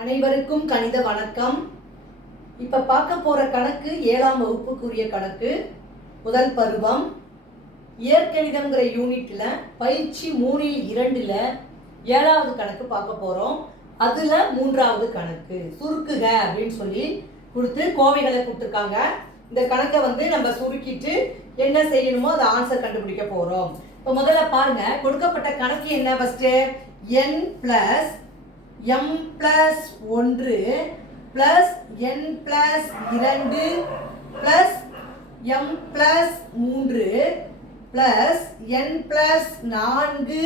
அனைவருக்கும் கணித வணக்கம். இப்போ பார்க்க போகிற கணக்கு 7ஆம் வகுப்புக்குரிய கணக்கு. முதல் பருவம் இயற்கணிதம்ங்கிற யூனிட்டில் பயிற்சி 3-2ல் 7வது கணக்கு பார்க்க போகிறோம். அதில் 3வது கணக்கு சுருக்குக அப்படின்னு சொல்லி கொடுத்து கோவைகளை கொடுத்துருக்காங்க. இந்த கணக்கை நம்ம சுருக்கிட்டு என்ன செய்யணுமோ அதை ஆன்சர் கண்டுபிடிக்க போகிறோம். இப்போ முதல்ல பாருங்க, கொடுக்கப்பட்ட கணக்கு என்ன? First n + m + 1 + n + 2 + m + 3 + n + 4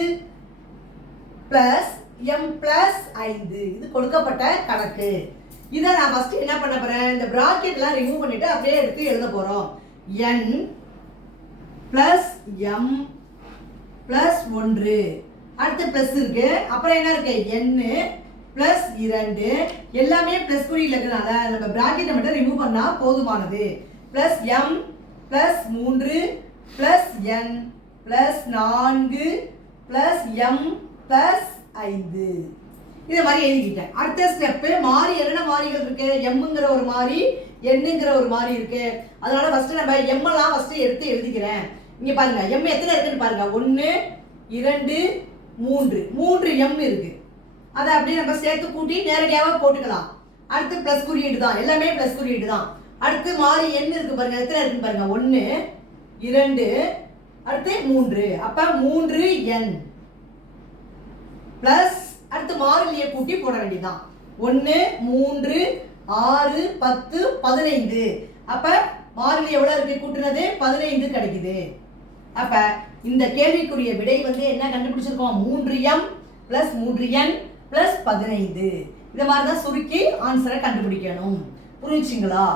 + m + 5. இது கொடுக்கப்பட்ட கணக்கு. இதை நான் ஃபஸ்ட்டு என்ன பண்ண போகிறேன், இந்த ப்ராக்கெட்லாம் ரிமூவ் பண்ணிவிட்டு அப்படியே எடுத்து எழுத போகிறோம். n + m + 1 அடுத்து ப்ளஸ் இருக்கு, அப்புறம் என்ன இருக்கு, n + 2 எல்லாமே ப்ளஸ் குறியில் இருக்கிறதுனால நம்ம ப்ராக்கெட்டை மட்டும் ரிமூவ் பண்ணால் போதுமானது. + m + 3 + n + 4 + m + 5 இதை மாதிரி எழுதிக்கிட்டேன். அடுத்த ஸ்டெப்பு மாறி என்னென்ன மாறிகள் இருக்கு, எம்ங்கிற ஒரு மாறி என்னங்கிற ஒரு மாறி இருக்கு. அதனால ஃபர்ஸ்ட் நம்ம எம்மெல்லாம் ஃபர்ஸ்ட் எடுத்து எழுதிக்கிறேன். இங்க பாருங்க, எம் எத்தனை இருக்குன்னு பாருங்க, 1 2 3 3 எம் இருக்கு. அதை அப்படியே நம்ம சேர்த்து கூட்டி நேரடியாக போட்டுக்கலாம். அடுத்து பிளஸ் குறியீடு தான், எல்லாமே பிளஸ் குறியீடு தான். அடுத்து மாறி எண் இருக்கு பாருங்க, எத்தனை இருக்குன்னு பாருங்க, 1 2 அடுத்து 3, அப்ப 3n பிளஸ் அடுத்து மாறிலியை கூட்டி போட வேண்டியதான். 1 3 6 10 15, அப்ப மாறிலி எவ்வளவு இருக்கு, கூட்டுனது 15 கிடைக்குது. அப்ப இந்த கேள்விக்குரிய விடை என்ன கண்டுபிடிச்சிருக்கோம், 3m + 3n + 15. இந்த மாதிரி தான் சுருக்கி ஆன்சரை கண்டுபிடிக்கணும். புரிஞ்சுங்களா?